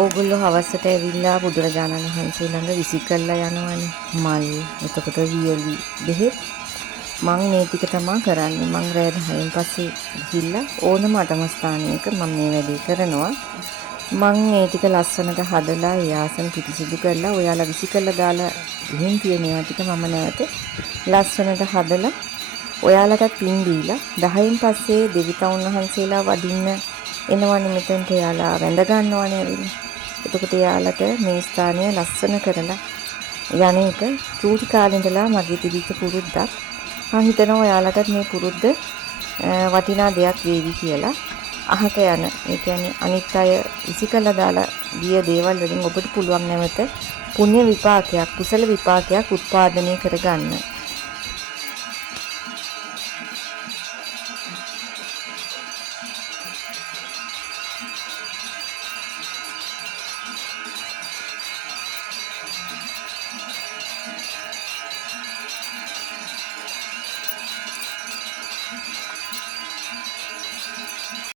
ඕගොල්ලෝ හවසට ඇවිල්ලා බුදුරජාණන් වහන්සේ ළඟ විසි කරලා යනවනේ මල්. එතකොට වියලි බෙහෙත්. මං මේ ටික තමයි කරන්නේ. මං රෑ 10න් පස්සේ ගිහිල්ලා ඕනම අටමස්ථානයක මම මේ වැඩේ කරනවා. මං මේ ටික ලස්සනට හදලා ඒ ආසන පිරිසිදු කරලා ඔයාලා විසි කරලා දාලා ගිහින් තියෙන ඒවා ටික මම නැවත ලස්සනට හදලා ඔයාලටත් පින් දීලා 10න් පස්සේ දෙවිතවුන් වහන්සේලා වඩින්න එනවනේ මෙතනට. එයාලා වැඳ ගන්නවනේ ඇවිල්ලා. එතකොට එයාලට මේ ස්ථානය ලස්සන කරලා යන එක චූටි කාලේ ඉඳලා මගේ තිබිච්ච පුරුද්දක්. මම හිතනවා ඔයාලටත් මේ පුරුද්ද වටිනා දෙයක් වේවි කියලා. අහක යන, ඒ කියන්නේ අනිත් අය විසිකලා දාලා ගිය දේවල් වලින් ඔබට පුළුවන් නැවත පුණ්‍ය විපාකයක්, කුසල විපාකයක් උත්පාදනය කරගන්න.